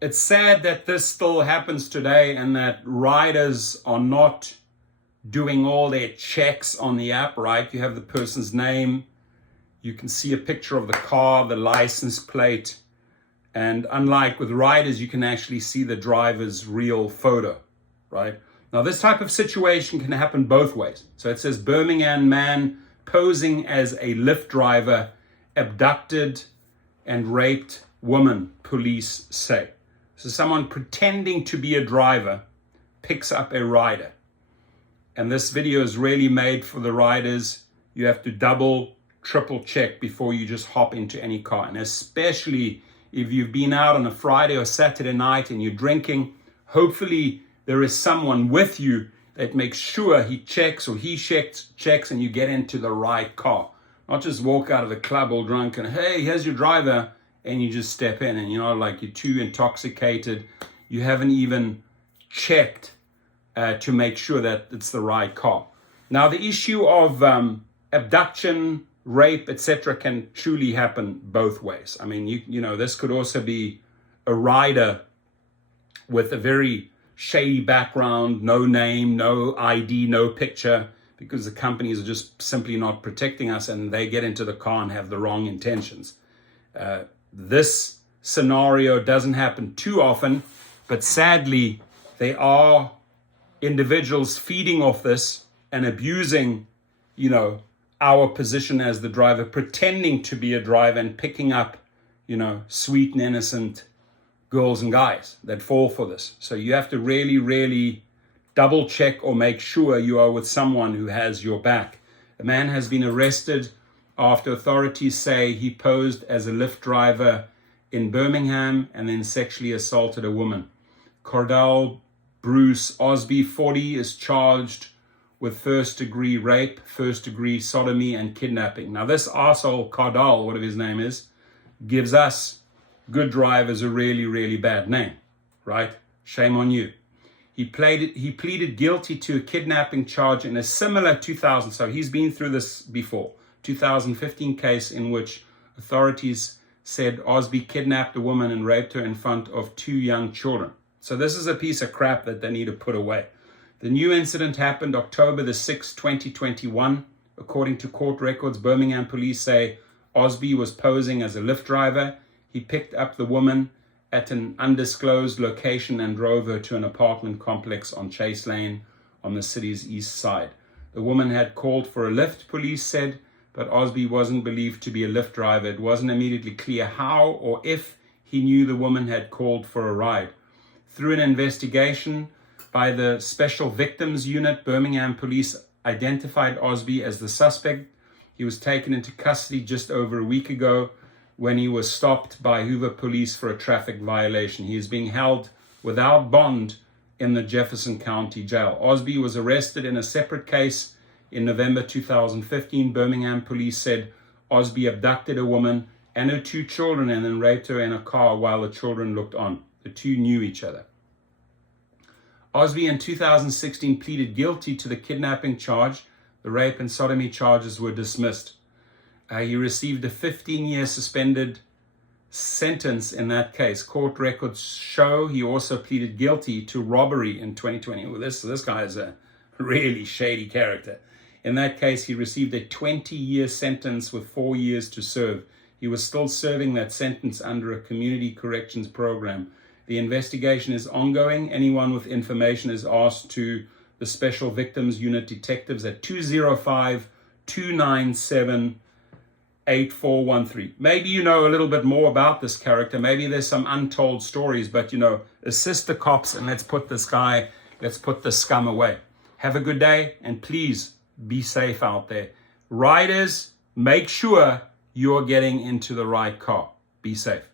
It's sad that this still happens today and that riders are not doing all their checks on the app, right? You have the person's name, you can see a picture of the car, the license plate, and unlike with riders, you can actually see the driver's real photo, right? Now, this type of situation can happen both ways. So it says Birmingham man posing as a Lyft driver abducted and raped woman, police say. So someone pretending to be a driver picks up a rider. And this video is really made for the riders. You have to double, triple check before you just hop into any car. And especially if you've been out on a Friday or Saturday night and you're drinking, hopefully there is someone with you that makes sure he checks and you get into the right car. Not just walk out of the club all drunk and, hey, here's your driver, and you just step in and, like you're too intoxicated. You haven't even checked to make sure that it's the right car. Now, the issue of abduction, rape, etc. can truly happen both ways. I mean, this could also be a rider with a very shady background, no name, no ID, no picture, because the companies are just simply not protecting us and they get into the car and have the wrong intentions. This scenario doesn't happen too often, but sadly, there are individuals feeding off this and abusing, our position as the driver, pretending to be a driver and picking up, sweet and innocent girls and guys that fall for this. So you have to really, really double check or make sure you are with someone who has your back. A man has been arrested after authorities say he posed as a Lyft driver in Birmingham and then sexually assaulted a woman. Cordell Bruce Osby, 40, is charged with first-degree rape, first-degree sodomy, and kidnapping. Now, this arsehole Cordell, whatever his name is, gives us good drivers a really, really bad name, right? Shame on you. He pleaded guilty to a kidnapping charge in a similar so he's been through this before, 2015 case in which authorities said Osby kidnapped a woman and raped her in front of 2 young children. So this is a piece of crap that they need to put away. The new incident happened October the 6th, 2021. According to court records, Birmingham police say Osby was posing as a Lyft driver. He picked up the woman at an undisclosed location and drove her to an apartment complex on Chase Lane on the city's east side. The woman had called for a lift, police said, but Osby wasn't believed to be a Lyft driver. It wasn't immediately clear how or if he knew the woman had called for a ride. Through an investigation by the Special Victims Unit, Birmingham police identified Osby as the suspect. He was taken into custody just over a week ago when he was stopped by Hoover police for a traffic violation. He is being held without bond in the Jefferson County Jail. Osby was arrested in a separate case in November 2015. Birmingham police said Osby abducted a woman and her 2 children and then raped her in a car while the children looked on. The 2 knew each other. Osby in 2016 pleaded guilty to the kidnapping charge. The rape and sodomy charges were dismissed. He received a 15-year suspended sentence in that case. Court records show he also pleaded guilty to robbery in 2020. Well, this guy is a really shady character. In that case, he received a 20-year sentence with 4 years to serve. He was still serving that sentence under a community corrections program. The investigation is ongoing. Anyone with information is asked to the Special Victims Unit detectives at 205-297-8413. Maybe you know a little bit more about this character. Maybe there's some untold stories, but assist the cops and let's put this scum away. Have a good day and please be safe out there. Riders, make sure you're getting into the right car. Be safe.